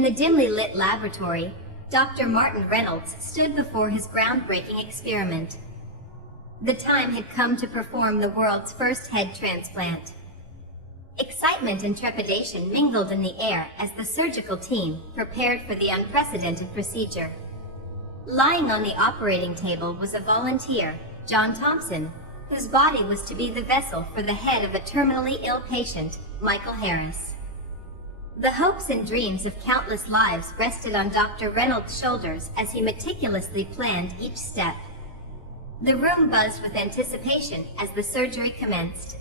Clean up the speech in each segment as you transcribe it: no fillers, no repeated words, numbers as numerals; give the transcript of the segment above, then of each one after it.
In the dimly lit laboratory, Dr. Martin Reynolds stood before his groundbreaking experiment. The time had come to perform the world's first head transplant. Excitement and trepidation mingled in the air as the surgical team prepared for the unprecedented procedure. Lying on the operating table was a volunteer, John Thompson, whose body was to be the vessel for the head of a terminally ill patient, Michael Harris. The hopes and dreams of countless lives rested on Dr. Reynolds' shoulders as he meticulously planned each step. The room buzzed with anticipation as the surgery commenced.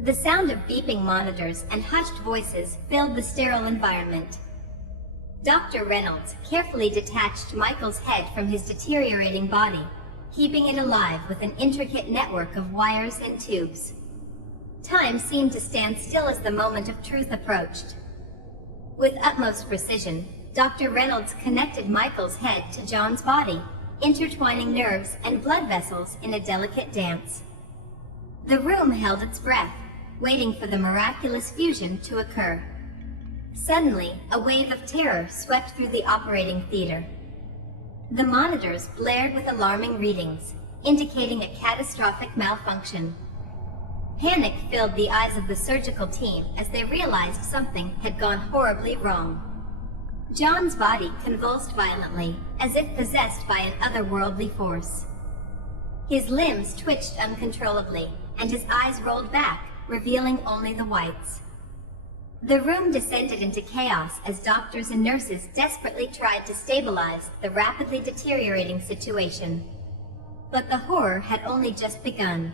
The sound of beeping monitors and hushed voices filled the sterile environment. Dr. Reynolds carefully detached Michael's head from his deteriorating body, keeping it alive with an intricate network of wires and tubes. Time seemed to stand still as the moment of truth approached. With utmost precision, Dr. Reynolds connected Michael's head to John's body, intertwining nerves and blood vessels in a delicate dance. The room held its breath, waiting for the miraculous fusion to occur. Suddenly, a wave of terror swept through the operating theater. The monitors blared with alarming readings, indicating a catastrophic malfunction. Panic filled the eyes of the surgical team as they realized something had gone horribly wrong. John's body convulsed violently, as if possessed by an otherworldly force. His limbs twitched uncontrollably, and his eyes rolled back, revealing only the whites. The room descended into chaos as doctors and nurses desperately tried to stabilize the rapidly deteriorating situation. But the horror had only just begun.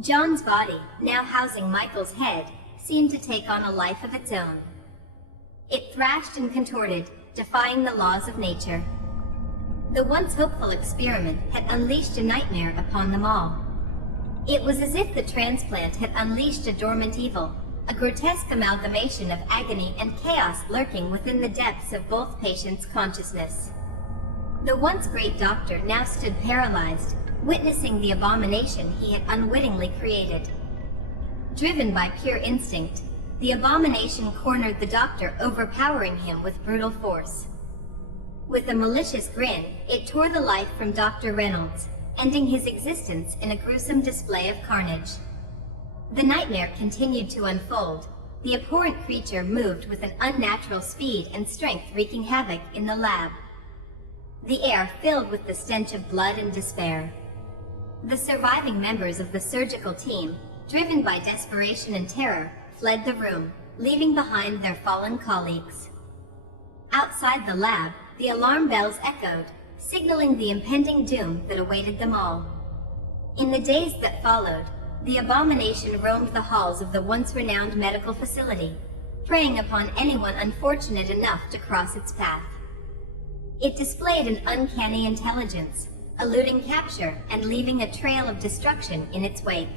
John's body, now housing Michael's head, seemed to take on a life of its own. It thrashed and contorted, defying the laws of nature. The once hopeful experiment had unleashed a nightmare upon them all. It was as if the transplant had unleashed a dormant evil, a grotesque amalgamation of agony and chaos lurking within the depths of both patients' consciousness. The once great doctor now stood paralyzed, witnessing the abomination he had unwittingly created. Driven by pure instinct, the abomination cornered the doctor, overpowering him with brutal force. With a malicious grin, it tore the life from Dr. Reynolds, ending his existence in a gruesome display of carnage. The nightmare continued to unfold. The abhorrent creature moved with an unnatural speed and strength, wreaking havoc in the lab. The air filled with the stench of blood and despair. The surviving members of the surgical team, driven by desperation and terror, fled the room, leaving behind their fallen colleagues. Outside the lab, the alarm bells echoed, signaling the impending doom that awaited them all. In the days that followed, the abomination roamed the halls of the once renowned medical facility, preying upon anyone unfortunate enough to cross its path. It displayed an uncanny intelligence, eluding capture and leaving a trail of destruction in its wake.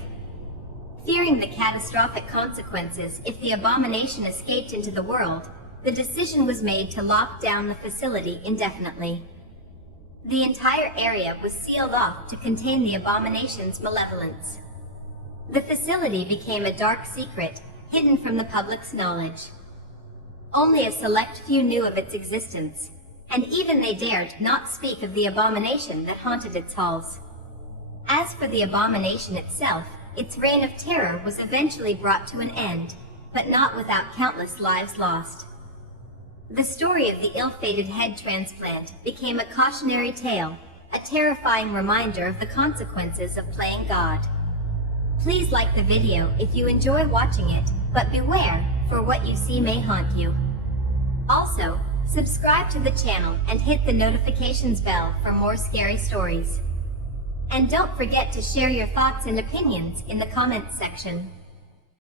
Fearing the catastrophic consequences if the abomination escaped into the world, the decision was made to lock down the facility indefinitely. The entire area was sealed off to contain the abomination's malevolence. The facility became a dark secret, hidden from the public's knowledge. Only a select few knew of its existence, and even they dared not speak of the abomination that haunted its halls. As for the abomination itself, its reign of terror was eventually brought to an end, but not without countless lives lost. The story of the ill-fated head transplant became a cautionary tale, a terrifying reminder of the consequences of playing God. Please like the video if you enjoy watching it, but beware, for what you see may haunt you. Also, subscribe to the channel and hit the notifications bell for more scary stories. And don't forget to share your thoughts and opinions in the comments section.